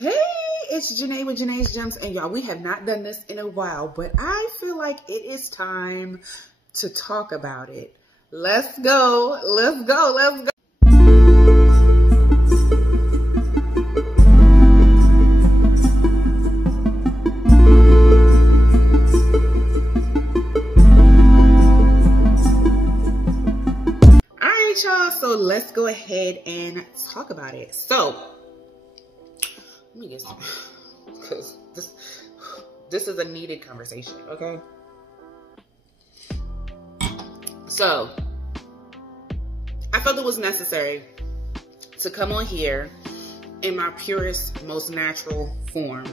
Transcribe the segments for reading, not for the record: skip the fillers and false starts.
Hey, it's Janae with Janea'S Gems, and y'all, we have not done this in a while, but I feel like it is time to talk about it. Let's go, let's go, let's go. All right, y'all, so let's go ahead and talk about it. So, let me get some, because this is a needed conversation, okay? So, I felt it was necessary to come on here in my purest, most natural form,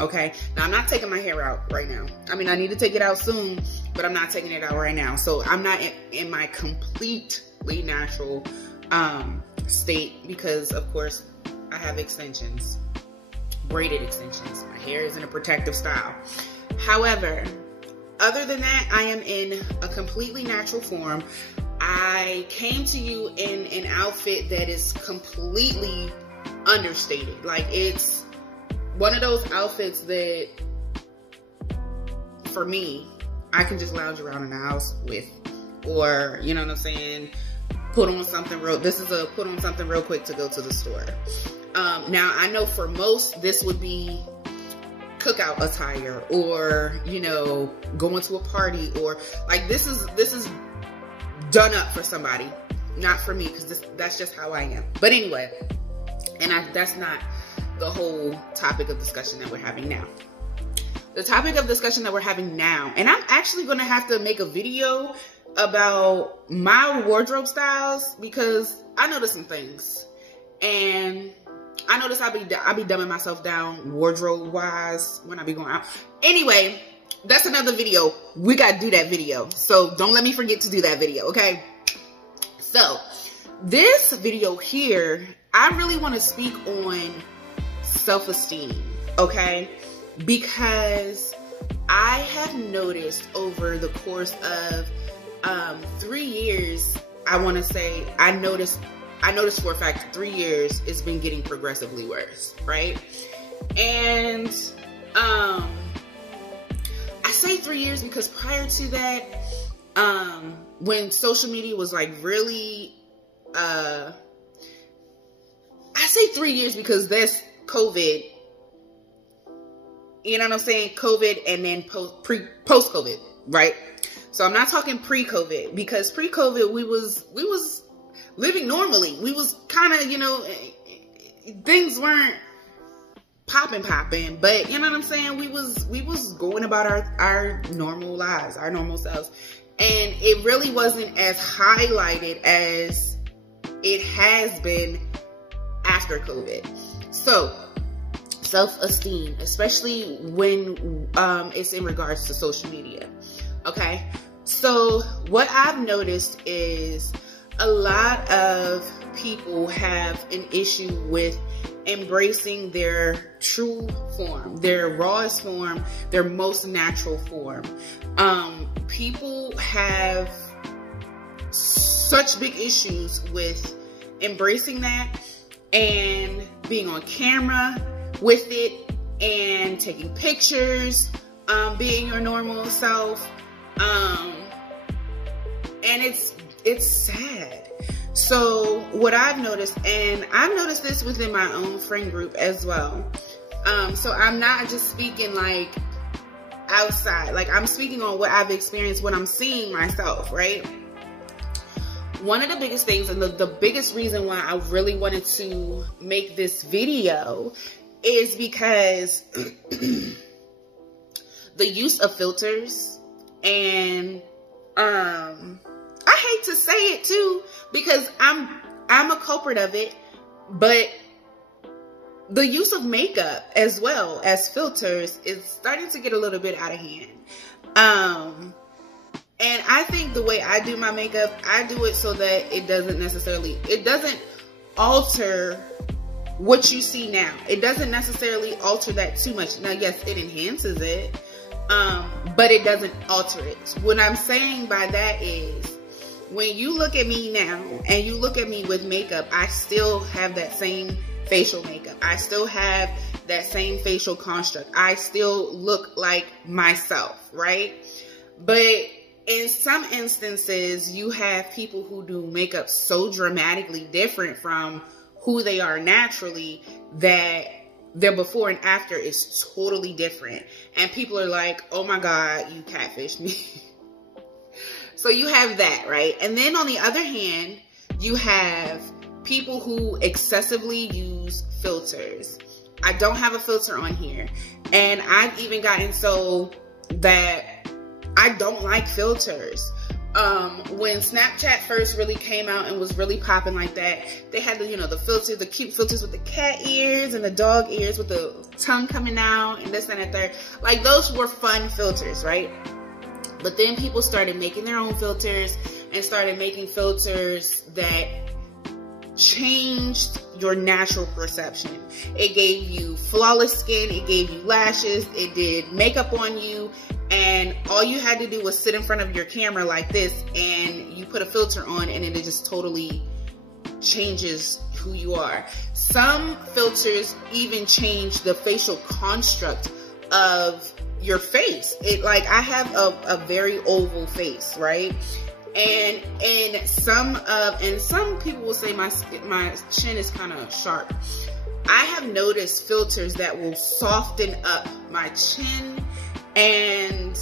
okay? Now, I'm not taking my hair out right now. I mean, I need to take it out soon, but I'm not taking it out right now. So, I'm not in my completely natural state because, of course, I have extensions. Braided extensions. My hair is in a protective style. However, other than that, I am in a completely natural form. I came to you in an outfit that is completely understated. Like, it's one of those outfits that, for me, I can just lounge around in the house with. Or, you know what I'm saying? Put on something real. This is a put on something real quick to go to the store. Now, I know for most, this would be cookout attire or, you know, going to a party, or like this is done up for somebody, not for me, because that's just how I am. But anyway, and that's not the whole topic of discussion that we're having now. The topic of discussion that we're having now, and I'm actually going to have to make a video about my wardrobe styles because I noticed some things. And I notice I be dumbing myself down wardrobe wise when I be going out. Anyway, that's another video. We got to do that video. So don't let me forget to do that video, okay? So this video here, I really want to speak on self-esteem, okay? Because I have noticed over the course of 3 years, I want to say, I noticed for a fact 3 years it's been getting progressively worse, right? And I say 3 years because prior to that, when social media was like really, I say 3 years because that's COVID, you know what I'm saying? COVID and then post-COVID, right? So I'm not talking pre-COVID, because pre-COVID we was living normally. We was kind of, you know, things weren't popping, but you know what I'm saying? We was going about our normal lives, our normal selves. And it really wasn't as highlighted as it has been after COVID. So, self-esteem, especially when it's in regards to social media, okay? So, what I've noticed is a lot of people have an issue with embracing their true form, their rawest form, their most natural form. People have such big issues with embracing that and being on camera with it and taking pictures, being your normal self. And it's sad. So what I've noticed, and I've noticed this within my own friend group as well. So I'm not just speaking like outside, like I'm speaking on what I've experienced, what I'm seeing myself, right? One of the biggest things, and the biggest reason why I really wanted to make this video is because the use of filters, and I hate to say it too, because I'm a culprit of it, but the use of makeup as well as filters is starting to get a little bit out of hand. And I think the way I do my makeup, I do it so that it doesn't alter what you see now. It doesn't necessarily alter that too much. Now, yes, it enhances it, but it doesn't alter it. What I'm saying by that is, when you look at me now and you look at me with makeup, I still have that same facial makeup. I still have that same facial construct. I still look like myself, right? But in some instances, you have people who do makeup so dramatically different from who they are naturally that their before and after is totally different. And people are like, oh my God, you catfished me. So you have that, right? And then on the other hand, you have people who excessively use filters. I don't have a filter on here. And I've even gotten so that I don't like filters. When Snapchat first really came out and was really popping like that, they had the, you know, the filters, the cute filters with the cat ears and the dog ears with the tongue coming out and this and that third. Like, those were fun filters, right? But then people started making their own filters and started making filters that changed your natural perception. It gave you flawless skin, it gave you lashes, it did makeup on you, and all you had to do was sit in front of your camera like this and you put a filter on and it just totally changes who you are. Some filters even change the facial construct of your face. It, like, I have a very oval face, right? And some people will say my chin is kind of sharp. I have noticed filters that will soften up my chin and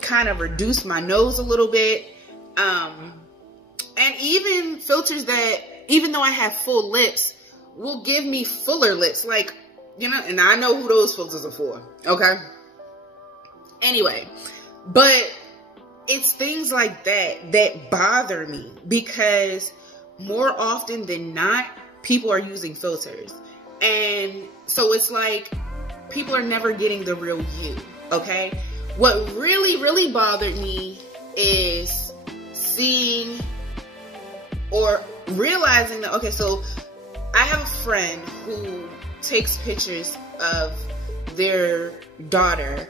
kind of reduce my nose a little bit. And even filters that, even though I have full lips, will give me fuller lips. Like, you know, and I know who those filters are for, okay? Anyway, but it's things like that that bother me, because more often than not, people are using filters. And so it's like, people are never getting the real you, okay? What really, really bothered me is seeing or realizing that, okay, so I have a friend who takes pictures of their daughter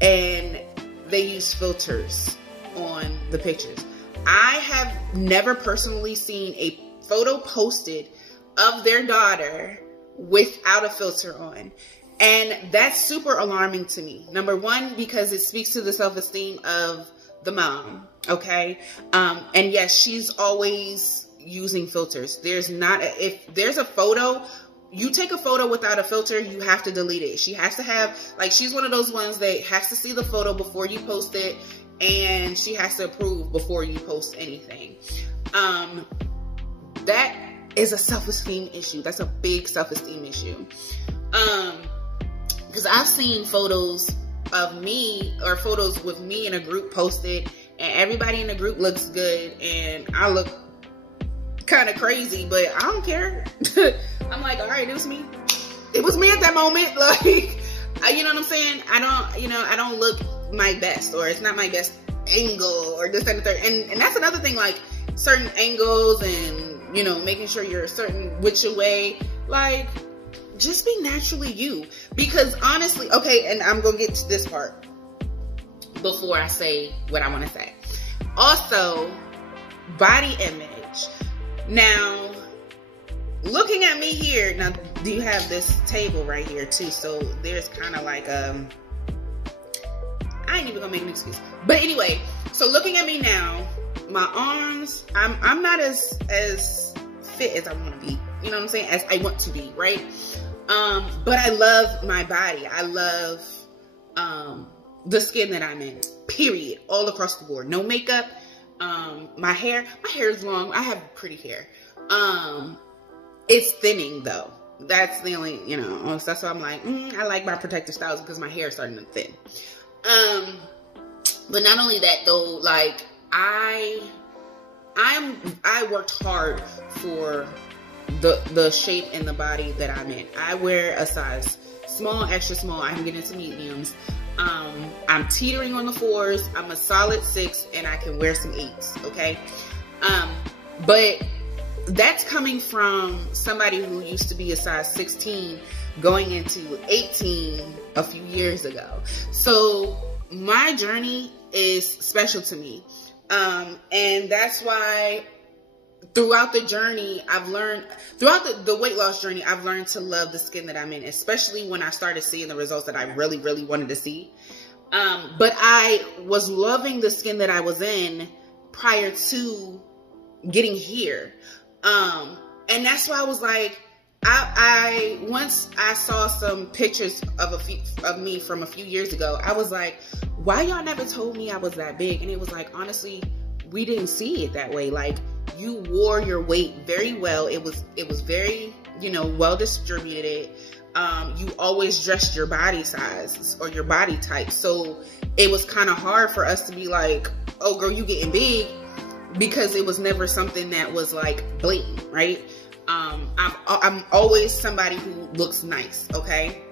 and they use filters on the pictures. I have never personally seen a photo posted of their daughter without a filter on. And that's super alarming to me. Number one, because it speaks to the self-esteem of the mom, okay? And yes, she's always using filters. If there's a photo, you take a photo without a filter, you have to delete it. She has to have, like, she's one of those ones that has to see the photo before you post it, and she has to approve before you post anything. That is a self-esteem issue. That's a big self-esteem issue. Because I've seen photos of me, or photos with me in a group posted, and everybody in the group looks good, and I look kind of crazy, but I don't care. I'm like, all right, it was me. It was me at that moment. Like, you know what I'm saying? I don't look my best, or it's not my best angle, or this and the third. And that's another thing, like certain angles and, you know, making sure you're a certain which way. Like, just be naturally you. Because honestly, okay, and I'm gonna get to this part before I say what I want to say. Also, body image. Now, looking at me here, now, do you have this table right here too? So there's kind of like, I ain't even gonna make an excuse. But anyway, so looking at me now, my arms, I'm not as fit as I want to be. You know what I'm saying? As I want to be, right? But I love my body. I love the skin that I'm in, period, all across the board. No makeup. My hair is long. I have pretty hair. It's thinning though. That's the only, you know, that's why I'm like, I like my protective styles, because my hair is starting to thin. But not only that though, like I worked hard for the shape and the body that I'm in. I wear a size small, extra small. I can get into mediums. I'm teetering on the 4s. I'm a solid 6, and I can wear some 8s, okay? But that's coming from somebody who used to be a size 16 going into 18 a few years ago. So my journey is special to me. And that's why throughout the journey, throughout the weight loss journey, I've learned to love the skin that I'm in, especially when I started seeing the results that I really, really wanted to see. But I was loving the skin that I was in prior to getting here. And that's why I was like, once I saw some pictures of me from a few years ago, I was like, why y'all never told me I was that big? And it was like, honestly, we didn't see it that way. Like, you wore your weight very well. It was very, well distributed. You always dressed your body size or your body type. So it was kind of hard for us to be like, oh girl, you getting big, because it was never something that was like blatant, right? I'm always somebody who looks nice, okay?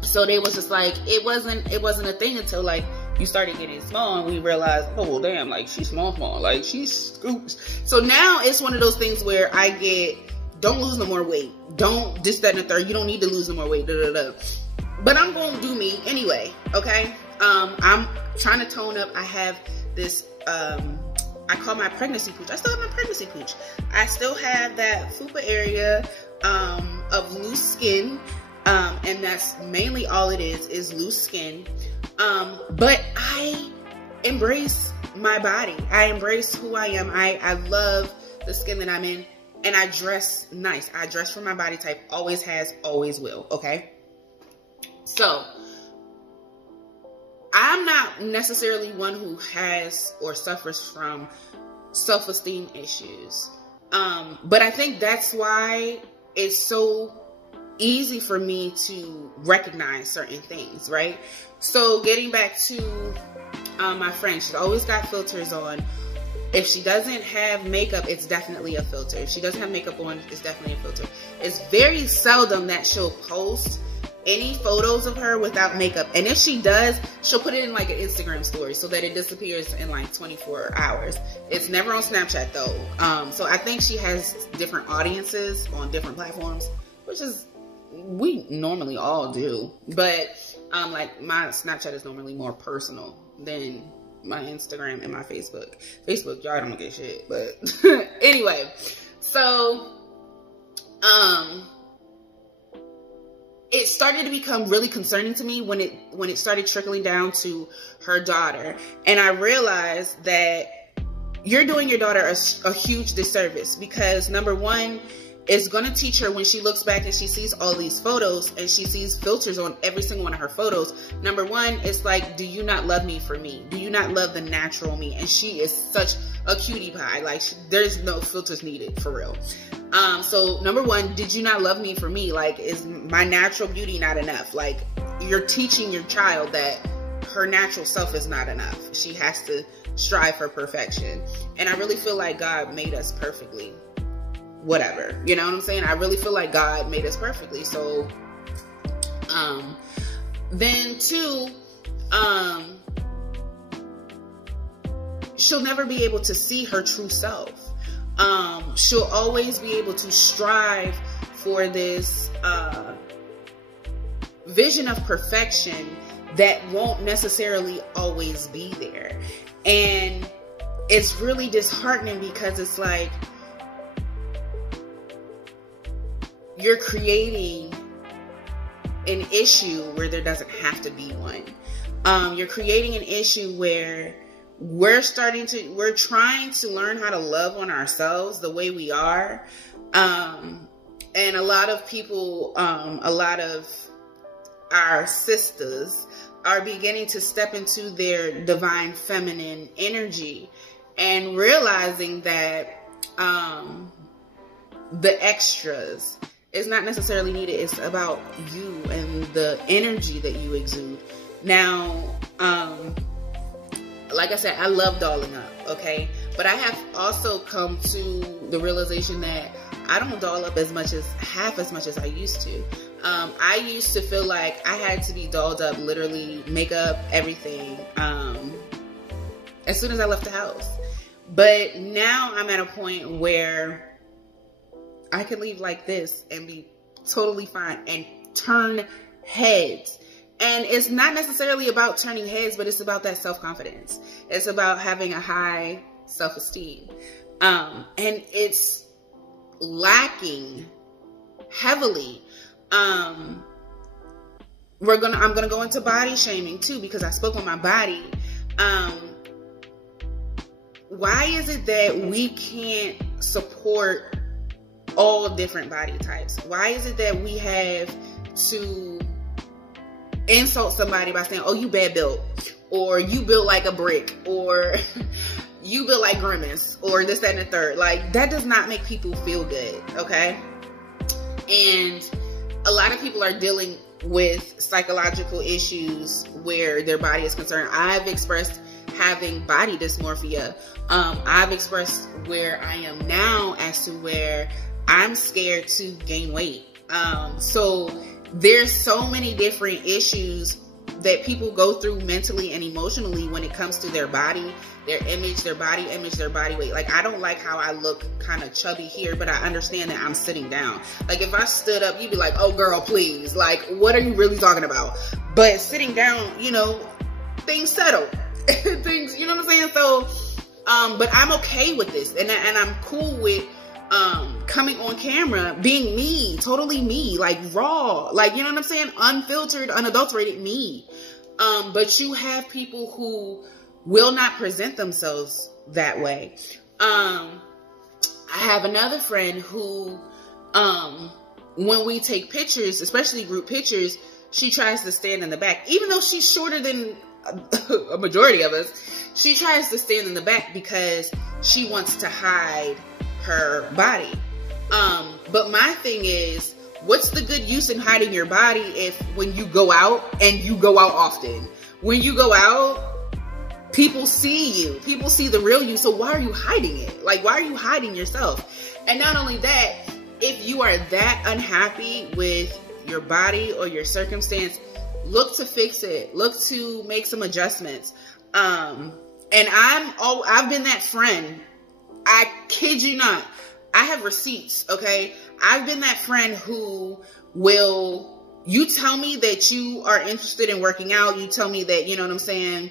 So they was just like, it wasn't a thing until like you started getting small and we realized, oh well, damn, like she's small, like she scoops. So now it's one of those things where I get, don't lose no more weight, don't this, that, and the third, you don't need to lose no more weight, but I'm gonna do me anyway, okay? I'm trying to tone up. I have this I call my pregnancy pooch. I still have my pregnancy pooch. I still have that fupa area of loose skin, and that's mainly all it is loose skin. But I embrace my body. I embrace who I am. I love the skin that I'm in, and I dress nice. I dress for my body type. Always has, always will, okay? So I'm not necessarily one who has or suffers from self-esteem issues. But I think that's why it's so easy for me to recognize certain things, right? So getting back to my friend, she's always got filters on. If she doesn't have makeup, it's definitely a filter. If she doesn't have makeup on, it's definitely a filter. It's very seldom that she'll post any photos of her without makeup. And if she does, she'll put it in like an Instagram story so that it disappears in like 24 hours. It's never on Snapchat though. So I think she has different audiences on different platforms, which is, we normally all do. But like my Snapchat is normally more personal than my Instagram and my Facebook. Facebook, y'all don't get shit. But anyway, so it started to become really concerning to me when it started trickling down to her daughter. And I realized that you're doing your daughter a huge disservice, because number one, it's going to teach her when she looks back and she sees all these photos and she sees filters on every single one of her photos. Number one, it's like, do you not love me for me? Do you not love the natural me? And she is such a cutie pie. Like, there's no filters needed, for real. So number one, did you not love me for me? Like, is my natural beauty not enough? Like, you're teaching your child that her natural self is not enough. She has to strive for perfection. And I really feel like God made us perfectly. Whatever, you know what I'm saying? I really feel like God made us perfectly. So, then two, she'll never be able to see her true self. She'll always be able to strive for this vision of perfection that won't necessarily always be there. And it's really disheartening, because it's like, you're creating an issue where there doesn't have to be one. You're creating an issue where we're trying to learn how to love on ourselves the way we are. And a lot of people, a lot of our sisters are beginning to step into their divine feminine energy and realizing that the extras is not necessarily needed. It's about you and the energy that you exude. Now, like I said, I love dolling up, okay? But I have also come to the realization that I don't doll up half as much as I used to. I used to feel like I had to be dolled up, literally makeup, everything, as soon as I left the house. But now I'm at a point where I can leave like this and be totally fine and turn heads. And it's not necessarily about turning heads, but it's about that self-confidence. It's about having a high self-esteem. And it's lacking heavily. I'm gonna go into body shaming too, because I spoke on my body. Why is it that we can't support all different body types? Why is it that we have to insult somebody by saying, oh, you bad built, or you built like a brick, or you built like Grimace, or this, that, and the third? Like, that does not make people feel good, okay? And a lot of people are dealing with psychological issues where their body is concerned. I've expressed having body dysmorphia. I've expressed where I am now as to where I'm scared to gain weight. So there's so many different issues that people go through mentally and emotionally when it comes to their body, their image, their body image, their body weight. Like, I don't like how I look kind of chubby here, but I understand that I'm sitting down. Like, if I stood up, you'd be like, oh girl, please. Like, what are you really talking about? But sitting down, you know, things settle. Things, you know what I'm saying? So, but I'm okay with this. And I'm cool with coming on camera, being me, totally me, like raw, like, you know what I'm saying? Unfiltered, unadulterated me. But you have people who will not present themselves that way. I have another friend who, when we take pictures, especially group pictures, she tries to stand in the back, even though she's shorter than a majority of us. She tries to stand in the back because she wants to hide her body. But my thing is, what's the good use in hiding your body if when you go out, and you go out often, when you go out, people see you, people see the real you. So why are you hiding it? Like, why are you hiding yourself? And not only that, if you are that unhappy with your body or your circumstance, look to fix it. Look to make some adjustments. And I've been that friend. I kid you not. I have receipts, okay? I've been that friend who will, you tell me that you are interested in working out. You tell me that, you know what I'm saying,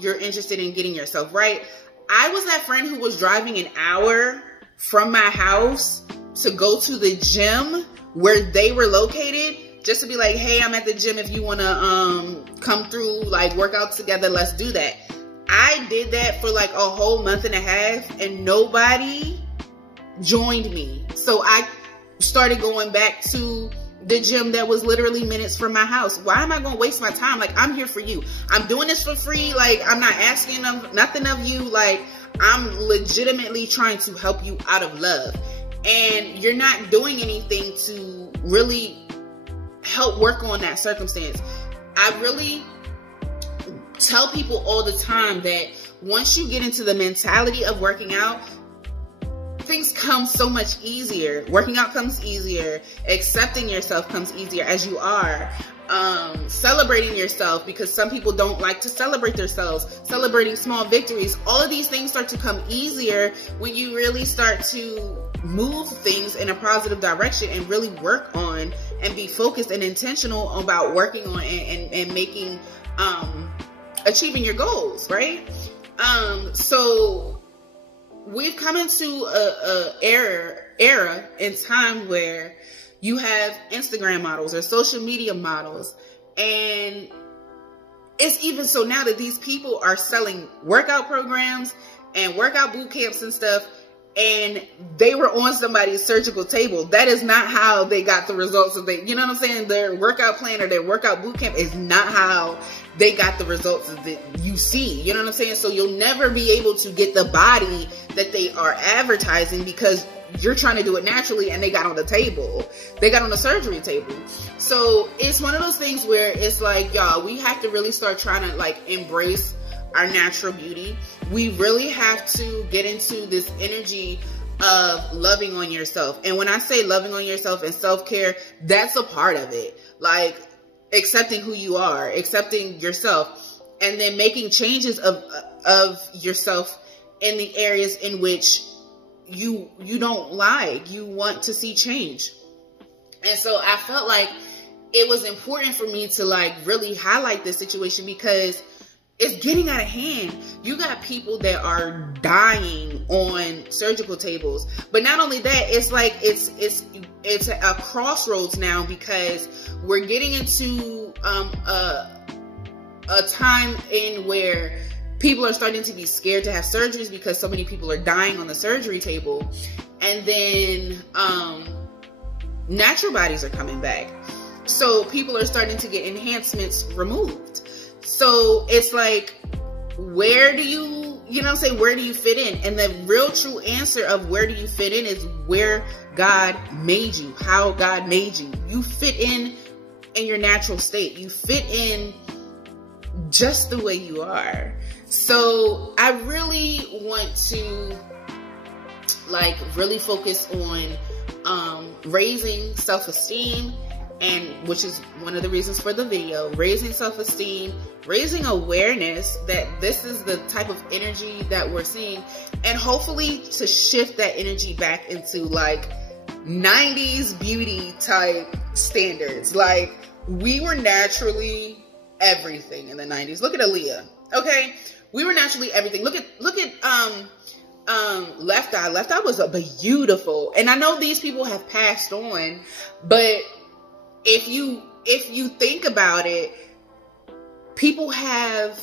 you're interested in getting yourself right. I was that friend who was driving an hour from my house to go to the gym where they were located, just to be like, hey, I'm at the gym. If you want to come through, like, work out together, let's do that. I did that for like a whole month and a half, and nobody joined me. So I started going back to the gym that was literally minutes from my house. Why am I going to waste my time? Like, I'm here for you. I'm doing this for free. Like, I'm not asking nothing of you. Like, I'm legitimately trying to help you out of love. And you're not doing anything to really help work on that circumstance. I really tell people all the time that once you get into the mentality of working out, things come so much easier. Working out comes easier. Accepting yourself comes easier as you are. Celebrating yourself, because some people don't like to celebrate themselves. Celebrating small victories. All of these things start to come easier when you really start to move things in a positive direction and really work on and be focused and intentional about working on and making, achieving your goals, right? So we've come into a era in time where you have Instagram models or social media models, and it's even so now that these people are selling workout programs and workout boot camps and stuff, and they were on somebody's surgical table. That is not how they got the results that they, you know what I'm saying? Their workout plan or their workout boot camp is not how they got the results that you see. You know what I'm saying? So you'll never be able to get the body that they are advertising because you're trying to do it naturally and they got on the table. They got on the surgery table. So it's one of those things where it's like, y'all, we have to really start trying to like embrace our natural beauty. We really have to get into this energy of loving on yourself. And when I say loving on yourself and self-care, that's a part of it. Like accepting who you are, accepting yourself, and then making changes of yourself in the areas in which you don't like, you want to see change. And so I felt like it was important for me to like really highlight this situation, because it's getting out of hand. You got people that are dying on surgical tables. But not only that, it's like it's a crossroads now, because we're getting into a time in where people are starting to be scared to have surgeries because so many people are dying on the surgery table. And then natural bodies are coming back. So people are starting to get enhancements removed. So it's like, where do you, you know what I'm saying, where do you fit in? And the real true answer of where do you fit in is where God made you, how God made you. You fit in your natural state. You fit in just the way you are. So I really want to like really focus on raising self-esteem, and which is one of the reasons for the video, raising self-esteem, raising awareness that this is the type of energy that we're seeing, and hopefully to shift that energy back into like 90s beauty type standards. Like, we were naturally everything in the 90s. Look at Aaliyah. Okay, we were naturally everything. Look at Left Eye. Left Eye was beautiful, and I know these people have passed on, but if you think about it, people have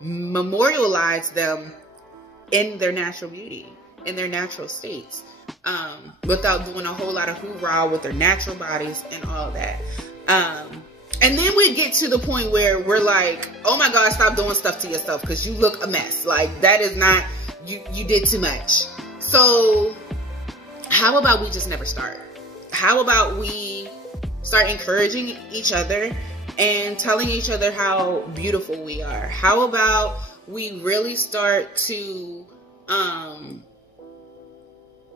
memorialized them in their natural beauty, in their natural states, without doing a whole lot of hoorah with their natural bodies and all that. And then we get to the point where we're like, oh my God, stop doing stuff to yourself because you look a mess. Like, that is not, you did too much. So how about we just never start? How about we start encouraging each other and telling each other how beautiful we are? How about we really start to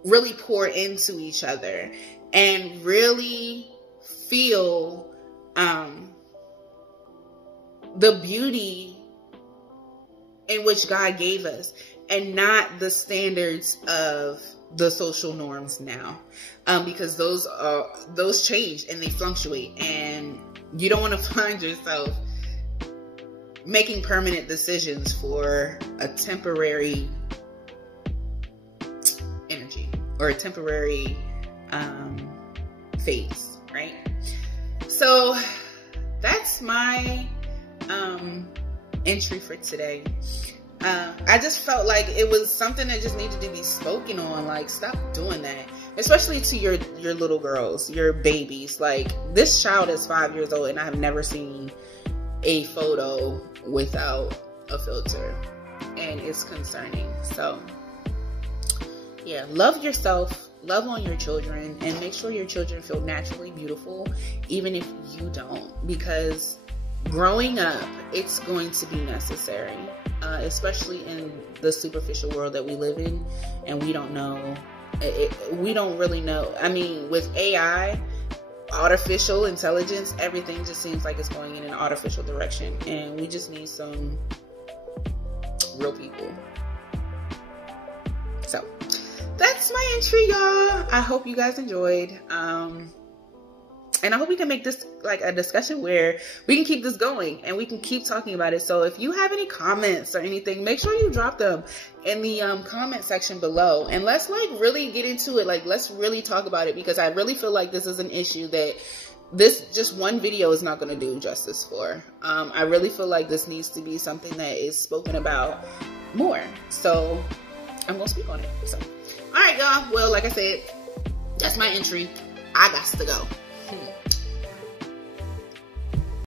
really pour into each other and really feel the beauty in which God gave us, and not the standards of the social norms now, because those change and they fluctuate, and you don't want to find yourself making permanent decisions for a temporary energy or a temporary phase, right? So that's my entry for today. I just felt like it was something that just needed to be spoken on. Like, stop doing that, especially to your little girls, your babies. Like, this child is 5 years old and I have never seen a photo without a filter, and it's concerning. So yeah, love yourself, love on your children, and make sure your children feel naturally beautiful, even if you don't, because growing up, it's going to be necessary, especially in the superficial world that we live in, and we don't know, we don't really know. I mean, with AI, artificial intelligence, everything just seems like it's going in an artificial direction, and we just need some real people. So that's my entry, y'all. I hope you guys enjoyed. And I hope we can make this like a discussion where we can keep this going and we can keep talking about it. So if you have any comments or anything, make sure you drop them in the comment section below. And let's like really get into it. Like, let's really talk about it, because I really feel like this is an issue that this just one video is not going to do justice for. I really feel like this needs to be something that is spoken about more. So I'm going to speak on it. So, all right, y'all. Well, like I said, that's my entry. I got to go.